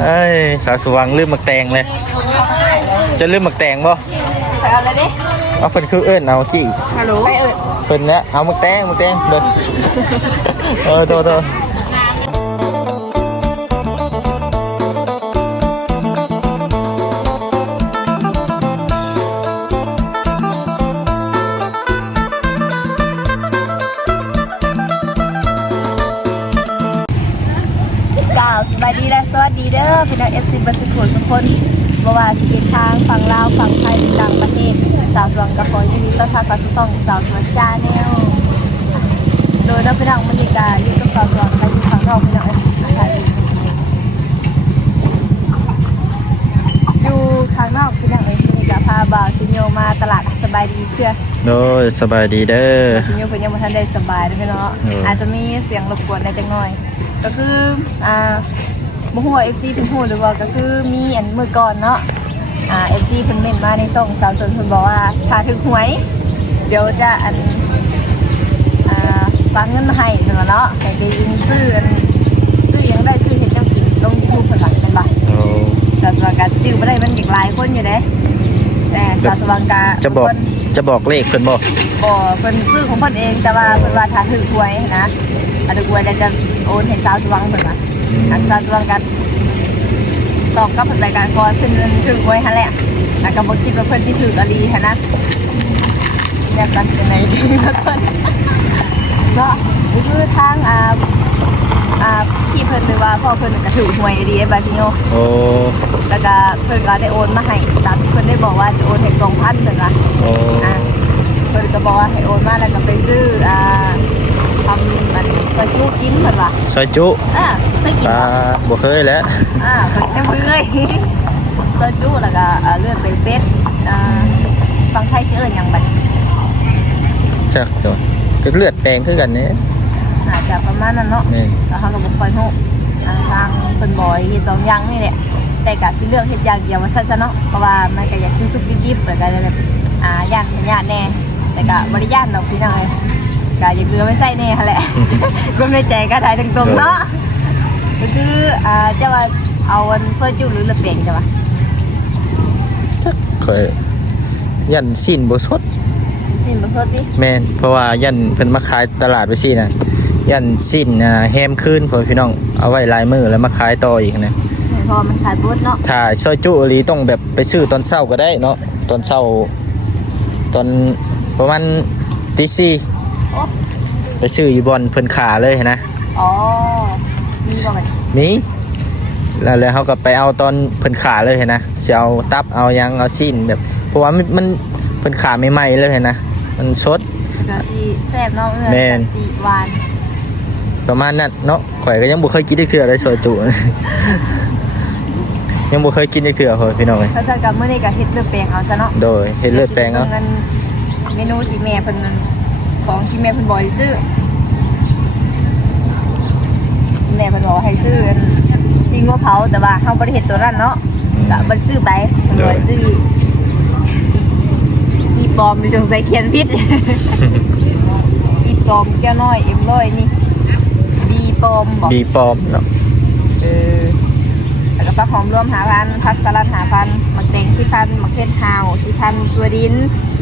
เอ้ยสาวสว่างลืมหมักแตงเลย จะลืมหมักแตงบ่ไปเอาเลยดิเอาเพิ่นคือเอิ้นเอาจี้ฮัลโหลไปเอิญเพิ่นเนี่ยเอาหมักแตงหมักแตงเด้อเออโทษโทษ ดีเด้อพี่น้องเอฟซีบัสกุลทุกคนบ่ว่าสิเป็นทางฝั่งลาวฝั่งไทยหรือต่างประเทศสาวสวงกับขอยินดีต้อนรับเข้าสู่ช่องสาวสวงชาแนลโดยนักพี่น้องบรรยากาศที่กับสาวสวงไปอยู่ฝั่งนอกพี่น้องเอ้ยอยู่ข้างนอกพี่น้องเอ้ยนี่ก็พาบ่าวซิโยมาตลาดสบายดีเพื่อโดยสบายดีเด้อชิโยเพิ่นยังบ่ทันได้สบายนะพี่เนาะเออออาจจะมีเสียงรบกวนได้จังหน่อย ก็คืออ่า บ่ฮู้ว่า FC เพิ่นฮู้หรือว่าก็คือมีอันมื้อก่อนเนาะอ่า FC เพิ่นเม่นมาในช่องสาวสนเพิ่นบอกว่าถ้าถึงหวย เดี๋ยวจะอันอ่าฝากเงินมาให้เพิ่นว่าเนาะให้ไปยิงซื้ออันซื้อหยังได้ซื้อเฮ็ดจังกินลง YouTube เพิ่นว่าเป็นบ่โอ้สาวสวังกะชื่อบ่ได้มันอีกหลายคนอยู่เด้แต่สาวสวังกะจะบอกจะบอกเลขเพิ่นบ่บ่เพิ่นซื้อของเพิ่นเองแต่ว่าเพิ่นว่าถ้าถือหวยนะถ้าถือหวยแล้วจะโอนให้สาวสว่างเพิ่นว่า อันสาวสว่างกันตอบกับเพิ่นรายการก่อนเพิ่นถือหวยหั่นแหละแล้วก็บ่คิดว่าเพิ่นสิถืออลีหั่นนะอยากกันเป็นไหนดีมาก่อนก็นี่คือทางอ่าอ่าพี่เพิ่นหรือว่าพ่อเพิ่นก็ถือหวยอลีบาซิโนโอ้แล้วก็เพิ่นก็ได้โอนมาให้ตามที่เพิ่นได้บอกว่าจะโอนให้2,000เพิ่นว่าโอ้อะเพิ่นก็บอกว่าให้โอนมาแล้วก็ไปซื้ออ่า ทำมันไปจู้กินเพิ่นว่าซอยจุอ่าเคยกินปลาบ่บ่เคยแล้วอ่าเพิ่นยังบ่เคยซอยจู้แล้วก็อ่าเลือดไปเป็ดอ่าฟังไทยชื่อเอิ้นหยังบัดนี้จักจ้ะก็เลือดแดงคือกันเนี่ยน่าจะประมาณนั้นเนาะนี่แล้วเขาก็บ่ค่อยฮู้อ่าทางเพิ่นบอกให้เฮ็ดสองอย่างนี่แหละแต่ก็สิเลือกเฮ็ดอย่างเดียวว่าซั่นซะเนาะเพราะว่ามันก็อยากสุกๆดิบๆแล้วก็แบบอ่าย่านย่านแน่แต่ก็บ่ได้ย่านดอกพี่น้องเอ้ย ก็อย่าเกลือไม่ใส่แน่หั่นแหละ ก็ในใจก็ได้ตรงๆเนาะก็คืออ่าจะว่าเอาอันเฟอร์จูหรือละเปลี่ยนจ้ะวะจักข่อยยันสิ้นบ่สดสินบ่สดดิแม่นเพราะว่ายันเพิ่นมาขายตลาดไว้ซี่น่ะยันสิ้นอ่าแฮมคืนพ่อพี่น้องเอาไว้หลายมื้อแล้วมาขายต่ออีกนะเพอมันขายบดเนาะถ้าซอยจุอีหลีต้องแบบไปซื้อตอนเช้าก็ได้เนาะตอนเช้าตอนประมาณตีสี่โอ้ ไปซื้ออยู่บอนเพิ่นขาเลยนะอ๋อมีบ่บัดนี่แล้วแล้วเขาก็ไปเอาตอนเพิ่นขาเลยนะสิเอาตับเอาหยังเอาสิ้นแบบเพราะว่ามันมันเพิ่นขาใหม่ๆเลยนะมันสดก็สิแซ่บเนาะเออแม่นสิหวานประมาณนั้นเนาะข่อยก็ยังบ่เคยกินจักเทื่อเลยซอยจุ ยังบ่เคยกินจักเทื่อพ่อพี่น้องเอ้ยเขาใส่กับมื้อนี้ก็เฮ็ดเลือดแปลงเอาซะเนาะโดยเฮ็ดเลือดแปลงเอางินเมนูที่แม่เพิ่นนั่น ของที่แม่เพิ่นบอกให้ซื้อ แม่เพิ่นบอกให้ซื้ออันจริงว่าเผาแต่ว่าเฮาบ่ได้เฮ็ดตัวนั้นเนาะก็บันซื้อไปมันบ่ได้ซื้ออีปลอมดิสงสัยเขียนผิด อีปลอมแก้วน้อยเอ็มร้อยนี่บีปลอมบอกบีปลอมเนาะเออแล้วก็ผักหอมรวมหาพันผักสลัดหาพันหมักแตงสิพันหมักเผ็ดฮาวสิพันตัวดิน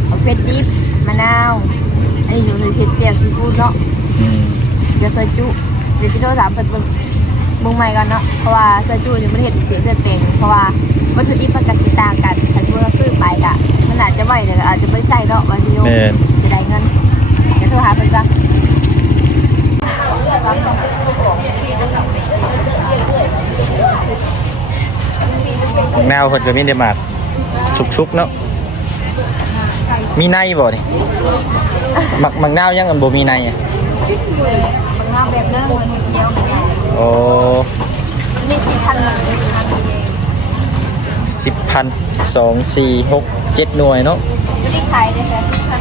หมักเผ็ดดิบมะนาว อันนี้อยู่ในเผ็ดเจียวซีฟู้ดเนาะอืมเดี๋ยวใส่จุเดี๋ยวจะโทรถามเพิ่นเบิ่งมึงใหม่กันเนาะเพราะว่าใส่จุนี่มันเห็นเสียเลือดเป็นเพราะว่าวัตถุดิบมันก็สิต่างกันถ้าสมมุติเราซื้อไปกะมันอาจจะไหวแต่อาจจะไม่ใส่เนาะบางทีโยมแม่นจะได้เงินเดี๋ยวโทรหาเพิ่นจ้ะมักนาวเพิ่นก็มีได้มากชุกๆเนาะ มีในบ่นี่มักมักนาวยังอันบ่มีในอะบางงานแบบเรื่องมันเดียวมันใหญ่โอ้นี่สิพันหนึ่งพันเองสิบพันสองสี่หกเจ็ดหน่วยเนาะไม่ได้ขายเลยค่ะพัน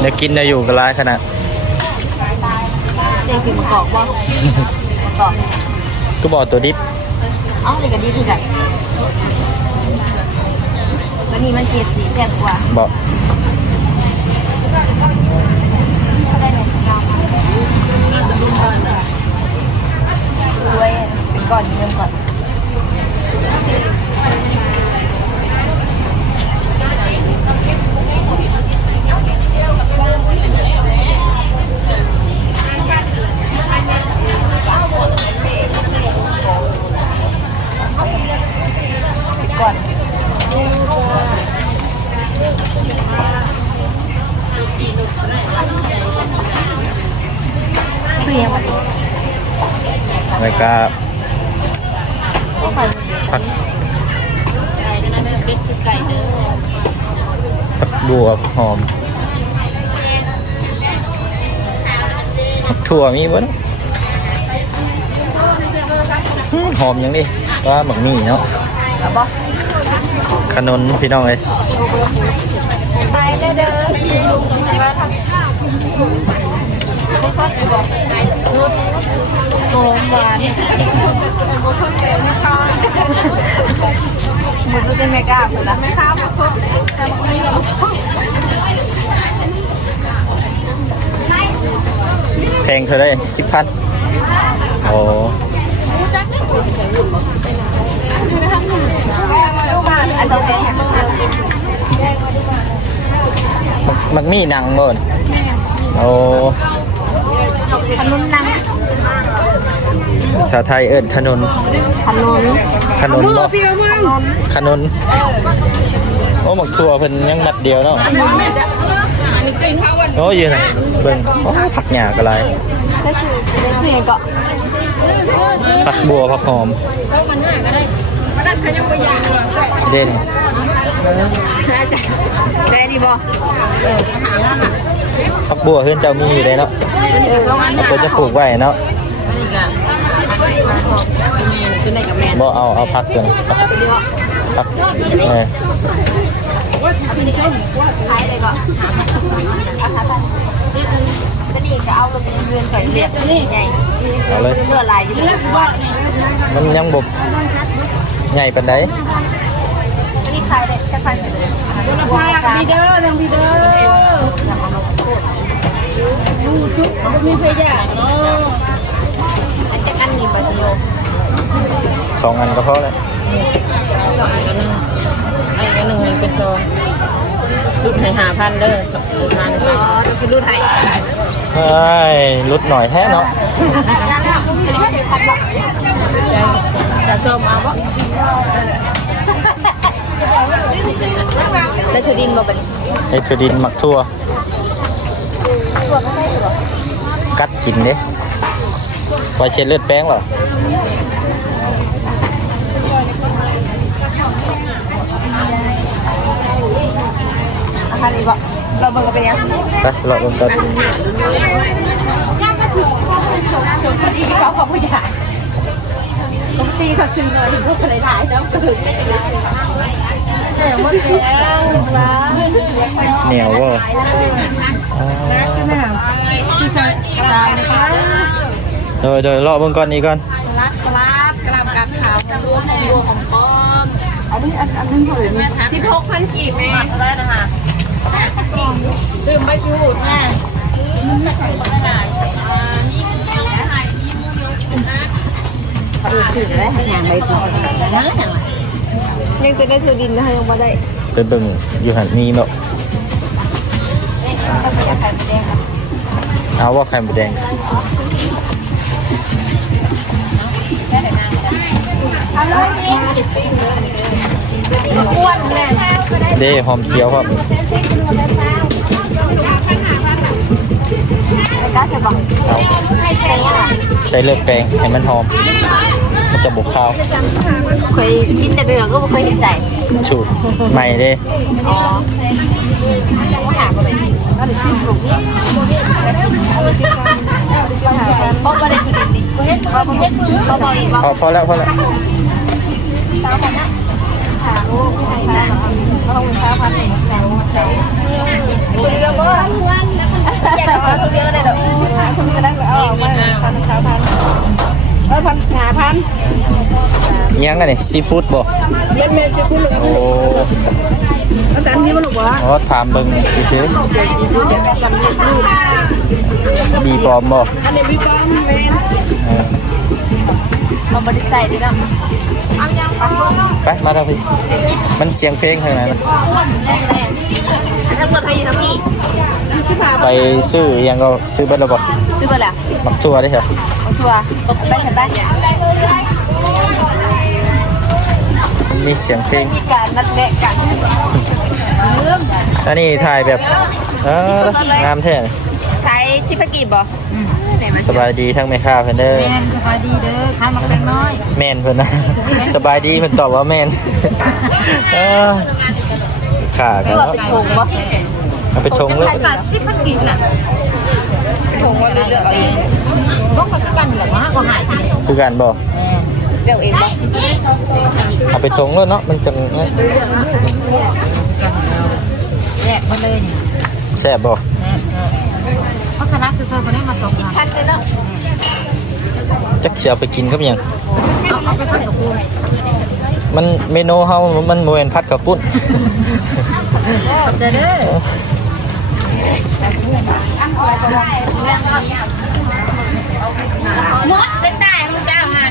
เดี๋ยวกินได้อยู่ก็ร้ายขนาดเจ๊กินกรอกบ่กรอกก็บอกตัวดิบเอ้าเด็กก็ดีคือกัน วันนี้มันเจ็ดสีแซ่บกว่าบอก ได้ไหนยาว ก่อนเงินก่อนก่อน ซื้อยังไงแล้วก็ผักผักบัวหอมถั่วมีบ่เนาะอืมหอมยังดิว่าหมักหมี่เนาะเอาบ่ขนมพี่น้องเลยไปเด้อ เด้อที่ว่าทำไม่ค่อยดีบอกโอ้หมันจะเป็นแม่กล้าหมดละแม่ค้าผสมแต่ไม่ผสมแพงเท่าไรสิบพันโอ้อันนี้หมักหมี่หนังบ่นโอ้ขนมนัง ภาษาไทยเอิ้นถนนขนมขนนบ่ขนนโอ้หมักถั่วเพิ่นยังมัดเดียวเนาะโอ้ยยืนน่ะเบิ่งโอ้ผักหญ้าก็หลายก็คือซื้อก็ผักบัวผักหอมเด่นน่าจะได้ดีบ่เออผักบัวเฮือนเจ้ามีอยู่เลยเนาะเออเอาตัวจะปลูกไว้เนาะ คือในกับแม่บ่เอาเอาผักกันผักผักเออขายเลยก็ก็ดีก็เอาลงเรือนก่อนเรียบนี่ไงเอาเลยเลือดลายอยู่เลยว่ามันยังบ่ใหญ่ปานใดนี่ขายได้จะขายเลยพาพีเดอร์ทางพีเดอร์ดูชุดมันมีพยาเนาะ อันจะกันนี่มาสิโย สองอันก็พอแล้วไอ้อันหนึ่งมันเป็นซองรุ่นให้หาพันเด้อรุ่นหาพันอ๋อคือรุ่นไทยเฮ้ยลดหน่อยแท้เนาะจะชมเอาปะแล้วถือดินบ่เป็นไอ้ถั่วดินหมักทั่วตัวไม่ได้หรอกัดกินเด้ไว้เช็ดเลือดแป้งเหรอ คารนี้บ่เราเบิ่งกันเป็นยังไปเราเบิ่งกันดีเขาเขาผู้ใหญ่ปกติเขาขึ้นเลยพวกอะไรถ่ายแล้วก็ถึงไม่ได้แต่หมดแล้วนะเหนียวบ่ที่ใช้ตามนะคะเดี๋ยวเดี๋ยวรอเบิ่งก่อนนี้ก่อนลักลาบกลามกาขาวรวมของรวมของป้อมอันนี้อันอันนึงเท่าไหร่นี่สิบหกพันกีบแม่ได้นะคะ ดื่มใบชูดแม่ถือได้ให้ยางใบปูนั่งยังจะได้ถือดินนะยังบ่ได้ไปเบิ่งอยู่หันนี้เนาะเอาว่าไข่มูแดงเอาเลยนี่ อ้วนแม่เด้หอมเจียวครับกล้าใช่ปะเอาให้ใช่ยังไงใช้เลือดแป้งให้มันหอม มันจะบุกข้าว เคยกินแต่เดือก็ไม่เคยเห็นใส่สูตรใหม่เด้อ๋อถามอะไรก็ได้ชื่อปลูกนี่เพราะว่าได้คือดินนี่เพราะเพชรเพราะบอกอีกว่าพอพอแล้วพอแล้ว ทุเรียนหาลูกให้ค่ะเขาเป็นสาวพันสงแสงตัวเดียวบ่อกเอาตัวเดียนก็ได้ดอกเอามาพันสาวพัน เออพันหาพันอิหยังกันนี่ซีฟู้ดบ่เล่นเมย์ชื่อคุณหลวงโอ้อาจารย์นี่มันหลวงวะอ๋อถามเบิ่งซื้อเจ๊จีพูดเดี๋ยวกันเรียนรู้บีปลอมบ่อันนี้พี่ป้อมเมนเออเอาบริษัทดีนะเอายังไปไปมาทางพี่มันเสียงเพลงทางนั้นนะทั้งหมดใครอยู่ทั้งพี่ชื่อพาไปซื้ออิหยังก็ซื้อเบัตรระบบชื่อเบอร์อะไรมักทั่วได้ครับ ของทัวร์บ้านแถวบ้านเนี่ยมันมีเสียงเพลงมีการนัดแนะกันเรื่องอันนี้ถ่ายแบบ เอองามแท้เลยใช้ชิปกีบบ่ไหนมาสบายดีทั้งแม่ค้าเพิ่นเด้อแม่นสบายดีเด้อขายมักแตงน้อยแม่นเพิ่นนะสบายดีเพิ่นตอบว่าแม่นเออขากันเลือกเนาะเป็นถุงบ่เอาไปชงเลยขายบาทที่พันกินน่ะถุงว่าเลือกเอาเอง ต้องมาซื้อกันเหลือมาก็หายกินคือการบอกเลือกเองบ่เอาไปชงเลยเนาะมันจังแยกมาเลยนี่แซ่บบ่แยกเพราะคณะซื้อๆคนนี้มาส่งกันทันเลยเนาะจักสิเอาไปกินกับหยังเอาเอาไปพันกับคุณมันเมนูเฮามันบ่แม่นผัดข้าวปุ้นขอบใจเด้อ มดเป็นตายมึงจ้ามา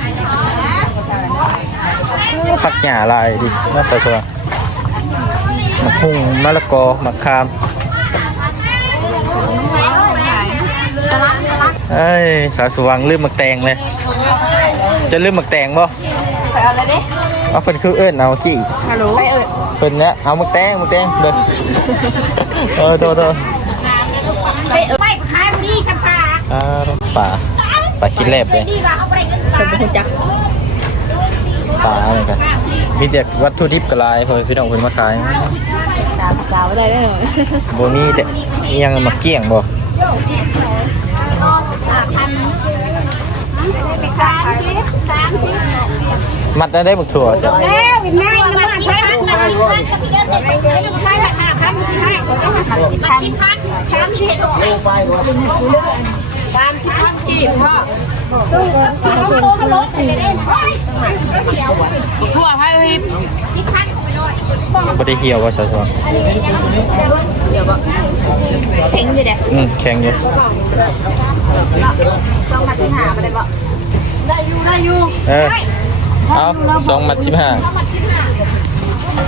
ผักหญ้าลายดิน่าสวยๆมะฮุ่งมะละกอมะขามเอ้ยสาวสว่างลืมหมักแตงเลย จะลืมหมักแตงบ่ไปเอาเลยดิเอาเพิ่นคือเอิ้นเอาจี้ฮัลโหลไปเอิญเพิ่นเนี่ยเอาหมักแตงหมักแตงเด้อเออโทษโทษไปเอิญไม่ขายดีสักผ้าอ่าป่า ป่ากินแลบเลยดีว่าเอาไปเงินเป็นคนจักป่าอะไรกันมีแต่วัตถุดิบกระลายพอพี่น้องเพิ่นมาขายสามสาวได้เลยบ่มีแต่อิหยังมาเกี้ยงบ่ไปขายสิสามสิบมัดได้บักถั่วจ้ะ แล้วเป็นไงมันมาใช้พันมาสิพันกับพี่เด้อเสร็จใช้พันห้าพันใช้คนได้พันสิพันสิพันสามสิบสามสิบพันกี่พ่อทั่วให้สิบพันไปเลยบ่ได้เหี่ยวว่าซะเพ่งอยู่เด้อืมแข็งอยู่ต้องมาที่หาไปเลยบ่ได้อยู่ได้อยู่เออเอาสองมัดสิบห้า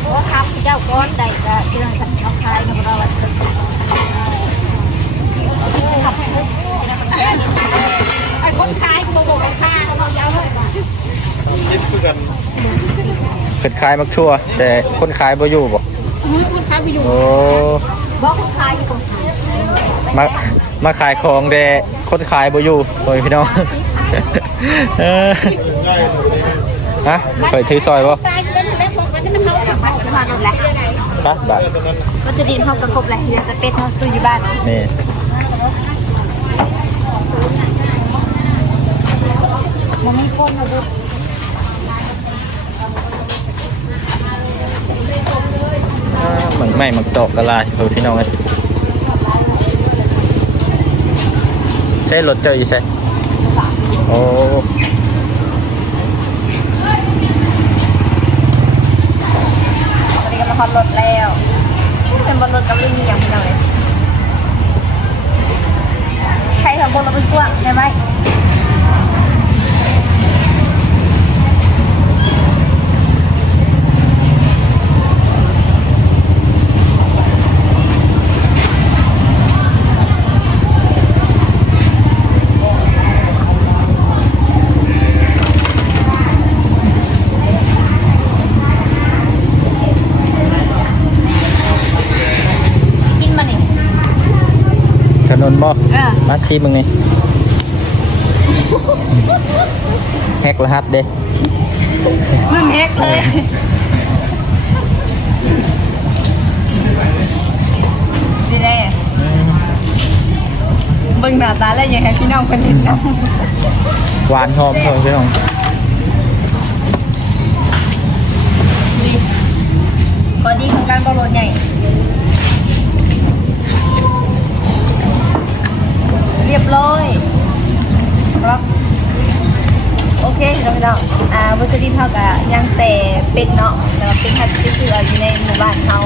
โอ้ครับเจ้าก้อนใดก็เรื่องสัญชาติไทยนะเรา ไอ้คนขายก็บอกราคาเราเยอะเลยเพิ่นขายมักทั่ว แต่คนขายบ่อยู่บ่คนขายไปอยู่โอ้บอกคนขายอยู่คนขายมามาขายของแต่คนขายบ่อยู่โอ้ยพี่น้องเออฮะเคยถือซอยบ่ขายเป็นเล็กพวกมันจะไม่เข้ากับมันจะมาโดนแหละฮะบาทก็จะดินเข้ากระครบแหละเดี๋ยวจะเป็ดเขาซื้ออยู่บ้านนี่ มันไม่ก้นมาดูอ่าหมักไหม้หมักตอกกะลายโอ้ยพี่น้องเอ้ยใช้รถเจออยู่ใช่โอ้ตอนนี้ก็มาคอนรถแล้วเป็นบนรถกับลุงมีอย่างพี่น้องเลยใครทำบนรถเป็นกว้างใช่ไหม มาชีมึงนี่แฮกรหัสเด้มึงเฮ็กเลยดีแน่เบิ่งหน้าตาแล้วอยังให้พี่น้องคนเห็นเนาะหวานหอมเพิ่มพี่น้องดีข้อดีของการบอลรถใหญ่ รียบร้อยครับโอเคน้องพี่น้องอ่าวัตถุดิบเท่ากับยังแต่เป็ดเนาะแต่เป็นทัดที่คืออยู่ในหมู่บ้านเขา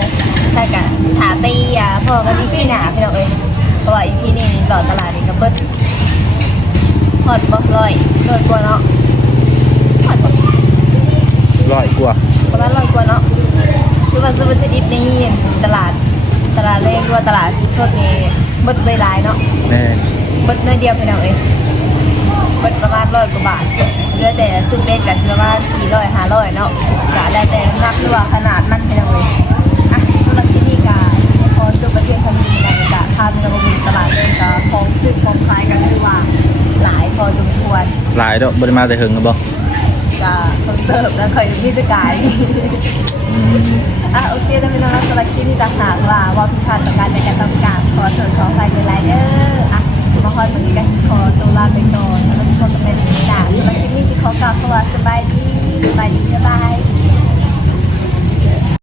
ใช่กันถาไปอะพ่อก็ดีพี่หนาพี่น้อเอ้ยเพราะว่าอีพี่นี่ตลอดตลาดนี่ก็เปิดหอดบอกลอยลอยกว่าเนาะหอดบอกลอยกว่าประมาลอยกว่าเนาะคือว่าวัตถุดิบนี่ตลาดตลาดเล็กว่าตลาดชุดนี้มุดไปหลายเนาะแน่ เบิดเนื้อเดียวไปเอาเองเบิดประมาณร้อยกว่าบาทเหลือแต่ซึ่งเล็กกันประมาณสี่ร้อยห้าร้อยเนาะกะแล้วแต่น้ำหนักหรือว่าขนาดมันไปเอาเองอะสำหรับที่นี่กะพอจบประเทศทำดีกันกะทำกับบุญตลาดเลยกะของซื้อของขายกันคือว่าหลายพอสมควรหลายดอกบ่ได้มาแต่หึงกันบ่จะคนเติบแล้วเคยมีสกายอืมอะโอเคได้ไหมน้องสำหรับที่นี่จะหากว่าว่าพิพาทประการในการต้องการขอเถิดขอใครเป็นไรเด้ออะ มาคอยเหมือนกันขอตัวลาไปก่อนแล้วก็จะเป็นนี้นะสำหรับที่นี่ที่ขอกล่าวคำว่าสบายดีสบายดีสบาย